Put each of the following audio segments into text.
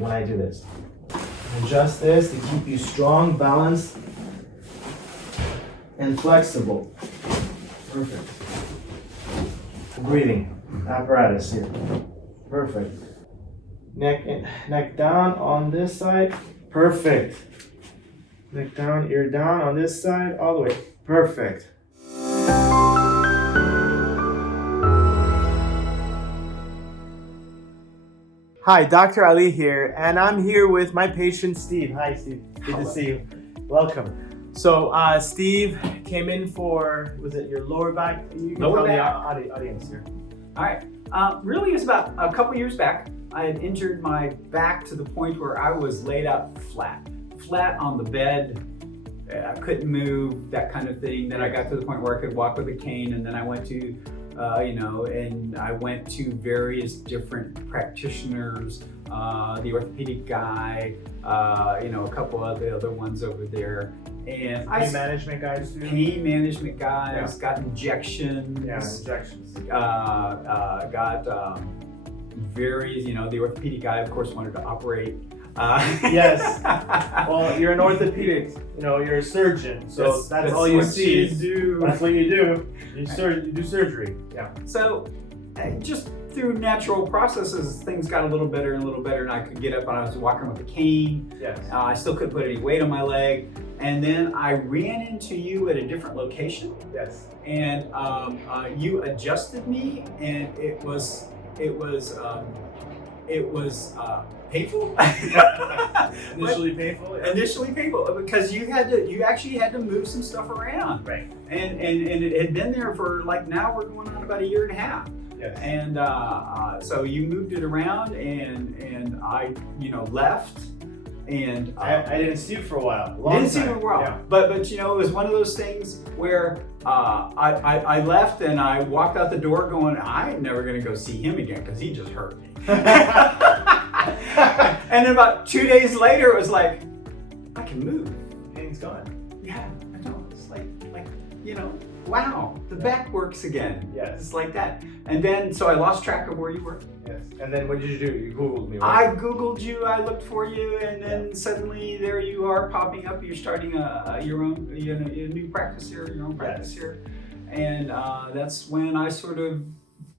when I do this. Adjust this to keep you strong, balanced, and flexible. Perfect. Breathing apparatus here. Perfect. Neck down on this side. Perfect. Neck down, ear down on this side, all the way. Perfect. Hi, Dr. Ali here, and I'm here with my patient Steve. Hi, Steve. Good to see you. Welcome. So, Steve came in for, was it your lower back? You can Lower tell back. the audience here. All right. Really, it was about a couple years back. I had injured my back to the point where I was laid out flat on the bed. I couldn't move, that kind of thing. Then I got to the point where I could walk with a cane, and then I went to and I went to various different practitioners, the orthopedic guy, a couple of the other ones over there. And Pain management guys too? Pain management guys, got injections. Yeah, injections. Got various, the orthopedic guy, of course, wanted to operate. Yes. Well, you're an orthopedic, you're a surgeon, so that's all you see. That's what you do. You do surgery. Yeah. So, just through natural processes, things got a little better and I could get up and I was walking with a cane. Yes. I still couldn't put any weight on my leg. And then I ran into you at a different location. Yes. And you adjusted me, and it was painful. Initially painful. Yeah. Initially painful because you actually had to move some stuff around. Right. And it had been there for now we're going on about a year and a half. Yes. And so you moved it around, and I left. And I didn't see you for a while. Didn't see you for a while. Yeah. But it was one of those things where I left and I walked out the door going, I ain't never gonna go see him again because he just hurt me. And then about 2 days later, it was like, I can move. Pain's gone. Yeah, I know. It's like wow, the back works again. Yes. It's like that. And then, so I lost track of where you were. Yes. And then what did you do? You Googled me, right? I Googled you, I looked for you, and then suddenly there you are popping up. You're starting your own, a new practice here, your own practice here. And that's when I sort of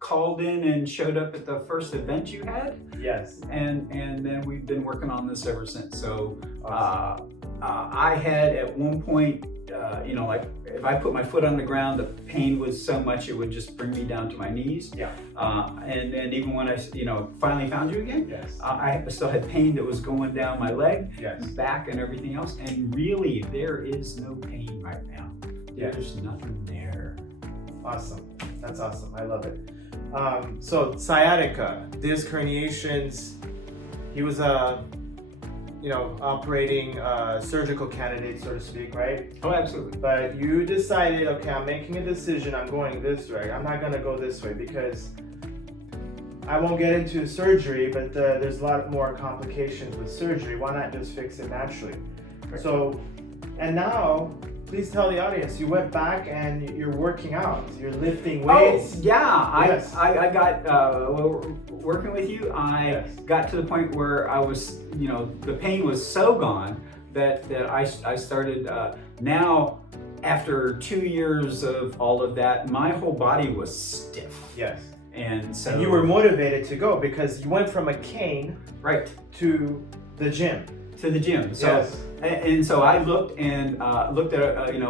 called in and showed up at the first event you had. Yes. And then we've been working on this ever since. So Awesome. I had at one point, like if I put my foot on the ground, the pain was so much it would just bring me down to my knees. Yeah. And then even when I, finally found you again, Yes. I still had pain that was going down my leg, Yes. back, and everything else. And really, there is no pain right now. Yeah. There's nothing there. Awesome. That's awesome. I love it. So sciatica, disc herniations. He was operating surgical candidate, so to speak, right? Oh, absolutely. But you decided, okay, I'm making a decision. I'm going this way. I'm not gonna go this way because I won't get into surgery, but there's a lot more complications with surgery. Why not just fix it naturally? Correct. So, and now, please tell the audience, you went back and you're working out. You're lifting weights. Oh, yeah. Yes. I got, working with you, I got to the point where I was, the pain was so gone that I started, now, after 2 years of all of that, my whole body was stiff. Yes. And so. And you were motivated to go because you went from a cane to the gym. To the gym. So, Yes. And so I looked at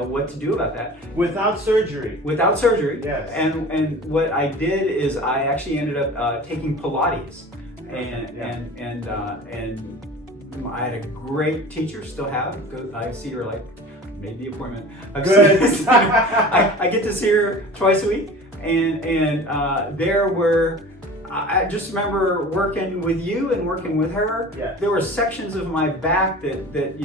what to do about that. Without surgery. Without surgery. Yes. And what I did is I actually ended up taking Pilates, and I had a great teacher. Still have. I see her made the appointment. Good. I get to see her twice a week, and there were. I just remember working with you and working with her. Yeah. There were sections of my back that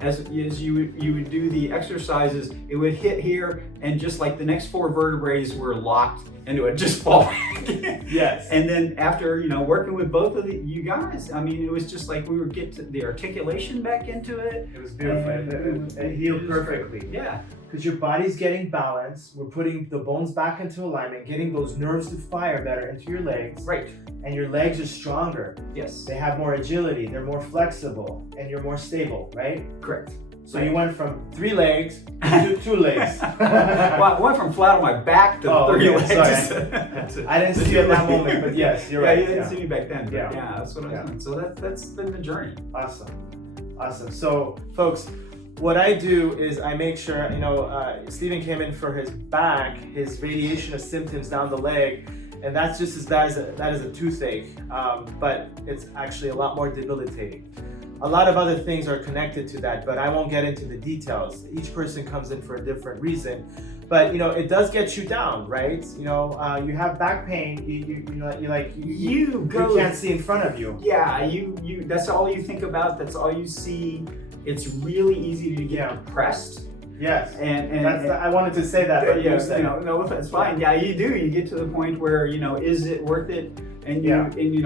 as you would do the exercises, it would hit here, and just like the next 4 vertebrae were locked and it would just fall back. Yes. And then after, working with both of you guys, I mean, it was just like we were getting the articulation back into it. It was beautiful. It healed perfectly. Yeah. Because your body's getting balanced. We're putting the bones back into alignment, getting those nerves to fire better into your legs. Right. And your legs are stronger. Yes. They have more agility. They're more flexible, and you're more stable, right? Correct. So you went from 3 legs to 2 legs. Well, I went from flat on my back to 3 legs. Sorry. I didn't see you at that moment, but yes, you're right. You didn't see me back then. But Yeah. That's what I was doing. So that's been the journey. Awesome. So, folks, what I do is I make sure, Stephen came in for his back, his radiation of symptoms down the leg, and that's just as bad as a toothache, but it's actually a lot more debilitating. A lot of other things are connected to that, but I won't get into the details. Each person comes in for a different reason, but it does get you down, right? You have back pain. You can't see in front of you. Yeah, you. That's all you think about. That's all you see. It's really easy to get depressed. Yes, and I wanted to say that, but no, it's fine. Yeah, you do. You get to the point where is it worth it? And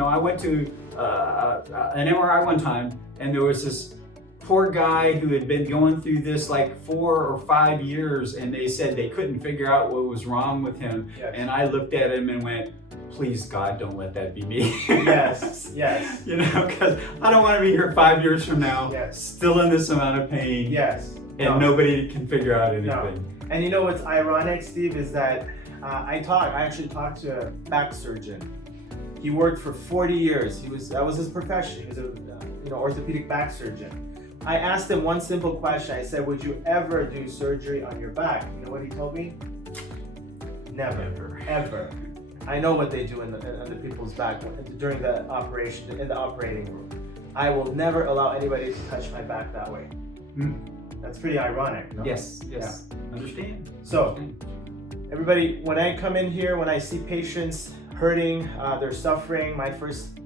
I went to an MRI one time, and there was this poor guy who had been going through this like 4 or 5 years, and they said they couldn't figure out what was wrong with him. Yes. And I looked at him and went, please God, don't let that be me. Yes. Because I don't want to be here 5 years from now, still in this amount of pain. Yes. And nobody can figure out anything. No. And what's ironic, Steve, is that I actually talked to a back surgeon. He worked for 40 years. That was his profession. He was a orthopedic back surgeon. I asked him one simple question. I said, would you ever do surgery on your back? You know what he told me? Never. Ever. I know what they do on the people's back during the operation, in the operating room. I will never allow anybody to touch my back that way. That's pretty ironic, no? Yes. Understand. So, everybody, when I come in here, when I see patients hurting, they're suffering, my first,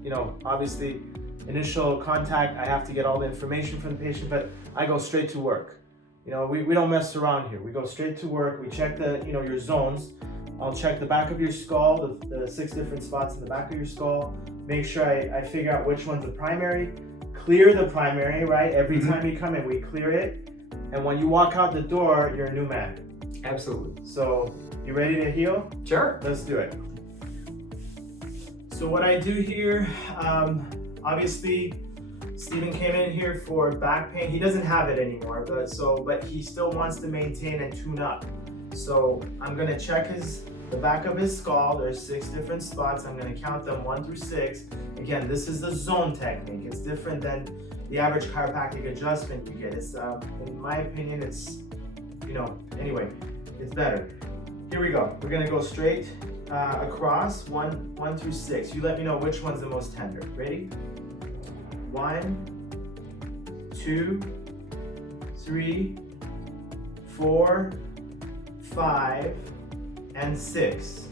obviously, initial contact, I have to get all the information from the patient, but I go straight to work. We don't mess around here. We go straight to work. We check your zones. I'll check the back of your skull, the 6 different spots in the back of your skull. Make sure I figure out which one's the primary. Clear the primary, right? Every time you come in, we clear it. And when you walk out the door, you're a new man. Absolutely. So, you ready to heal? Sure. Let's do it. So what I do here, obviously, Stephen came in here for back pain. He doesn't have it anymore, but he still wants to maintain and tune up. So I'm gonna check the back of his skull. There's 6 different spots. I'm gonna count them 1 through 6. Again, this is the zone technique. It's different than the average chiropractic adjustment you get. It's, in my opinion, it's, anyway, it's better. Here we go. We're gonna go straight across 1 through 6. You let me know which one's the most tender. Ready? 1, 2, 3, 4, 5, and 6.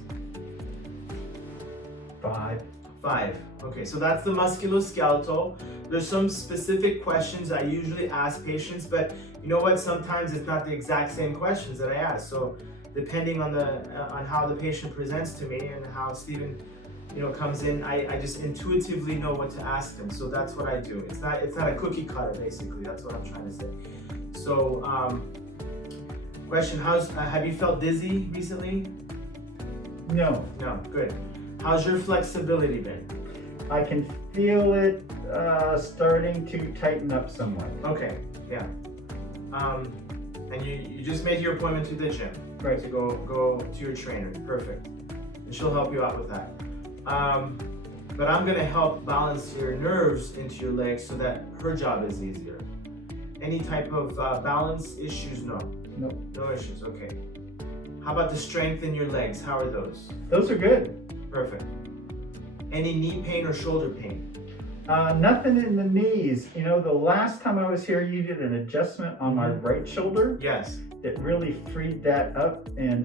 5. Okay, so that's the musculoskeletal. There's some specific questions I usually ask patients, but you know what? Sometimes it's not the exact same questions that I ask. So depending on how the patient presents to me and how Stephen, comes in, I just intuitively know what to ask them. So that's what I do. It's not a cookie cutter, basically. That's what I'm trying to say. So, question: have you felt dizzy recently? No. No. Good. How's your flexibility been? I can feel it starting to tighten up somewhat. Okay. Yeah. And you just made your appointment to the gym. Right. To go to your trainer. Perfect. And she'll help you out with that. But I'm gonna help balance your nerves into your legs so that her job is easier. Any type of balance issues? No. Nope. No issues. Okay. How about the strength in your legs? How are those? Those are good. Perfect. Any knee pain or shoulder pain? Nothing in the knees. The last time I was here, you did an adjustment on my right shoulder. Yes. It really freed that up and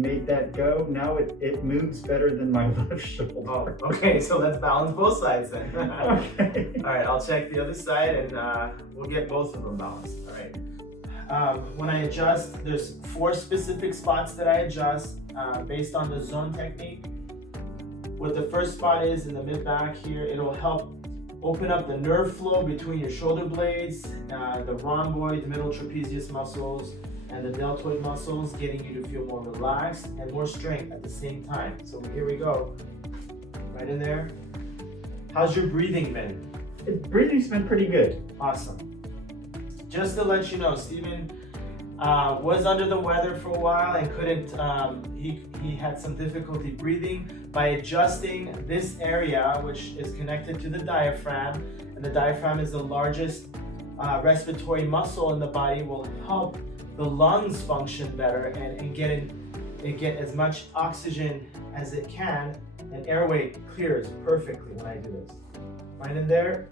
made that go. Now it moves better than my left shoulder. Oh, okay. So let's balance both sides then. Okay. All right. I'll check the other side and we'll get both of them balanced. All right. when I adjust, there's 4 specific spots that I adjust based on the zone technique. What the first spot is in the mid back here, it'll help open up the nerve flow between your shoulder blades, the rhomboid, middle trapezius muscles, and the deltoid muscles, getting you to feel more relaxed and more strength at the same time. So here we go, right in there. How's your breathing been? Breathing's been pretty good. Awesome. Just to let you know, Steven was under the weather for a while and couldn't, he had some difficulty breathing. By adjusting this area, which is connected to the diaphragm, and the diaphragm is the largest respiratory muscle in the body, will help the lungs function better and get as much oxygen as it can, and airway clears perfectly when I do this. Right in there.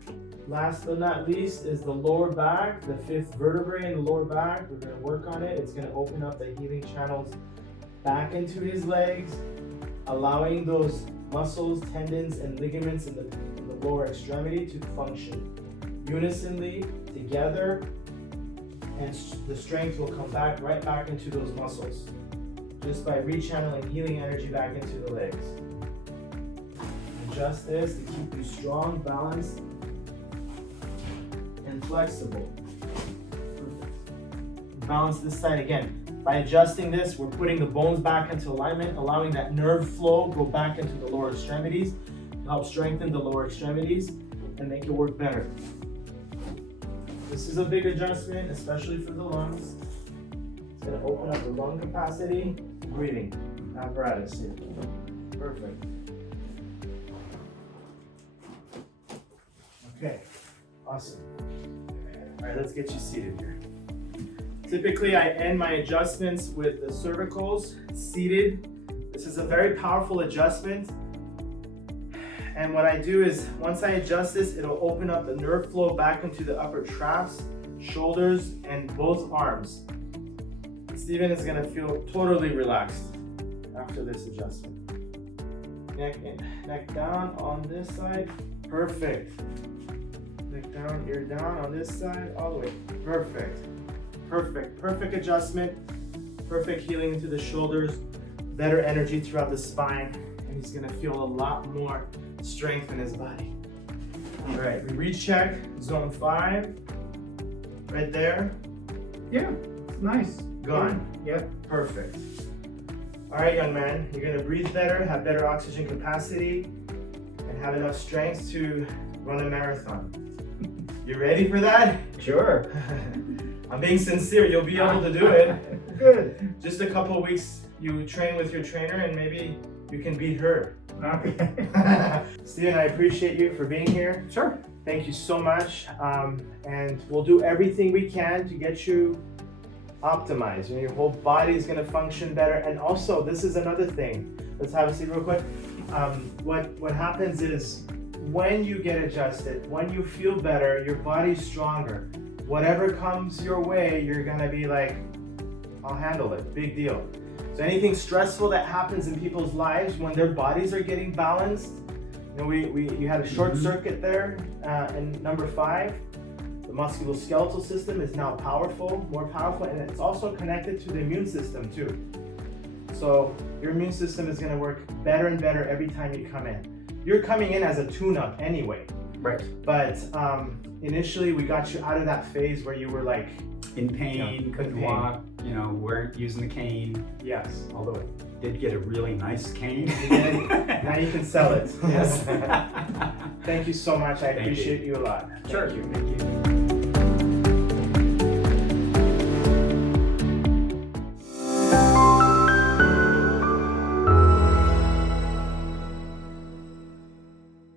Last but not least is the lower back, the 5th vertebrae in the lower back. We're going to work on it. It's going to open up the healing channels back into his legs, allowing those muscles, tendons, and ligaments in the lower extremity to function unisonly together, and the strength will come back right back into those muscles just by rechanneling healing energy back into the legs. Adjust this to keep you strong, balanced, and flexible. Balance this side again. By adjusting this, we're putting the bones back into alignment, allowing that nerve flow go back into the lower extremities to help strengthen the lower extremities and make it work better. This is a big adjustment, especially for the lungs. It's going to open up the lung capacity, breathing apparatus here. Perfect. Okay, awesome. All right, let's get you seated here. Typically, I end my adjustments with the cervicals seated. This is a very powerful adjustment. And what I do is, once I adjust this, it'll open up the nerve flow back into the upper traps, shoulders, and both arms. Steven is gonna feel totally relaxed after this adjustment. Neck down on this side, perfect. Neck down, ear down on this side, all the way, perfect. Perfect adjustment, perfect healing into the shoulders, better energy throughout the spine, and he's gonna feel a lot more strength in his body. All right, we recheck zone 5, right there. Yeah, it's nice. Gone. Yep. Perfect. All right, young man, you're gonna breathe better, have better oxygen capacity, and have enough strength to run a marathon. You ready for that? Sure. I'm being sincere, you'll be able to do it. Good. Just a couple weeks, you train with your trainer and maybe you can beat her. Okay. Steven, I appreciate you for being here. Sure. Thank you so much. And we'll do everything we can to get you optimized. You know, your whole body is gonna function better. And also, this is another thing. Let's have a seat real quick. What happens is, when you get adjusted, when you feel better, your body's stronger. Whatever comes your way, you're gonna be like, I'll handle it, big deal. So anything stressful that happens in people's lives, when their bodies are getting balanced, you know, you had a short circuit there in number 5. The musculoskeletal system is now more powerful, and it's also connected to the immune system too. So your immune system is gonna work better and better every time you come in. You're coming in as a tune-up anyway. Right. But initially we got you out of that phase where you were like In pain, couldn't walk, weren't using the cane. Yes. Although I did get a really nice cane. Now you can sell it. Yes. Thank you so much. I appreciate you a lot. Sure. Thank you.